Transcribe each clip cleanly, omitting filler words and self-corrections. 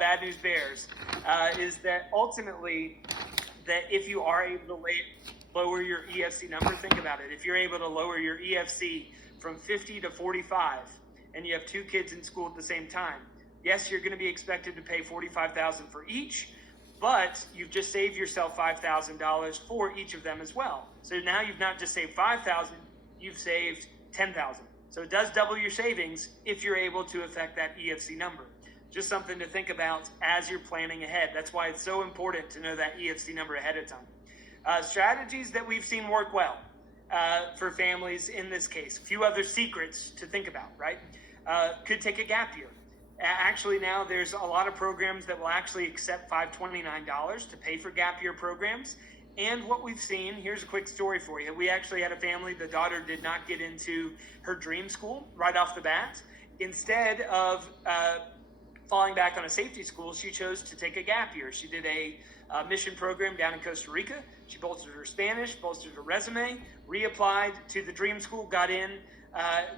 bad news bears, is that ultimately, that if you are able to lower your EFC number, think about it. If you're able to lower your EFC from 50 to 45, and you have two kids in school at the same time, yes, you're going to be expected to pay $45,000 for each, but you've just saved yourself $5,000 for each of them as well. So now you've not just saved $5,000, you've saved $10,000. So it does double your savings if you're able to affect that EFC number. Just something to think about as you're planning ahead. That's why it's so important to know that EFC number ahead of time. Strategies that we've seen work well for families in this case. A few other secrets to think about, right? Could take a gap year. Actually, now there's a lot of programs that will actually accept $529 to pay for gap year programs. And what we've seen, here's a quick story for you. We actually had a family, the daughter did not get into her dream school right off the bat. Instead of falling back on a safety school, she chose to take a gap year. She did a mission program down in Costa Rica. She bolstered her Spanish, bolstered her resume, reapplied to the dream school, got in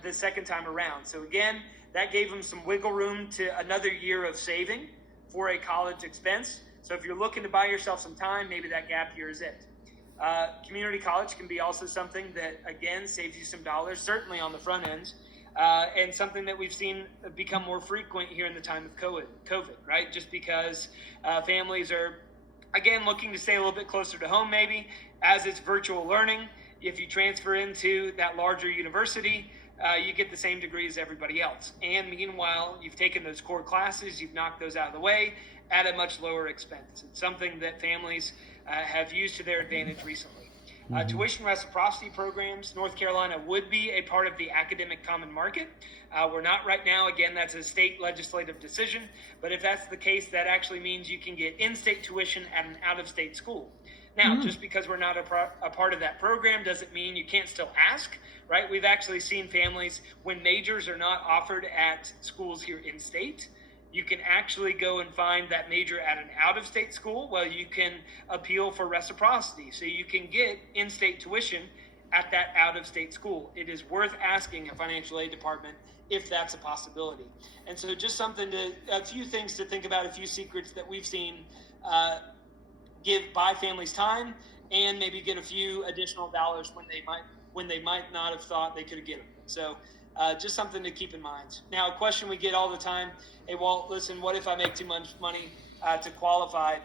the second time around. So again, that gave them some wiggle room to another year of saving for a college expense. So if you're looking to buy yourself some time, maybe that gap year is it. Community college can be also something that, again, saves you some dollars, certainly on the front end, and something that we've seen become more frequent here in the time of COVID, right? Just because families are, again, looking to stay a little bit closer to home maybe, as it's virtual learning. If you transfer into that larger university, you get the same degree as everybody else. And meanwhile, you've taken those core classes, you've knocked those out of the way at a much lower expense. It's something that families have used to their advantage recently. Tuition reciprocity programs, North Carolina would be a part of the academic common market. We're not right now. Again, that's a state legislative decision. But if that's the case, that actually means you can get in-state tuition at an out-of-state school. Now, just because we're not a part of that program doesn't mean you can't still ask, right? We've actually seen families, when majors are not offered at schools here in state, you can actually go and find that major at an out-of-state school. Well, you can appeal for reciprocity. So you can get in-state tuition at that out-of-state school. It is worth asking a financial aid department if that's a possibility. And so just a few things to think about, a few secrets that we've seen buy families time and maybe get a few additional dollars when they might not have thought they could have get them. So just something to keep in mind. Now, a question we get all the time, hey, Walt, listen, what if I make too much money to qualify?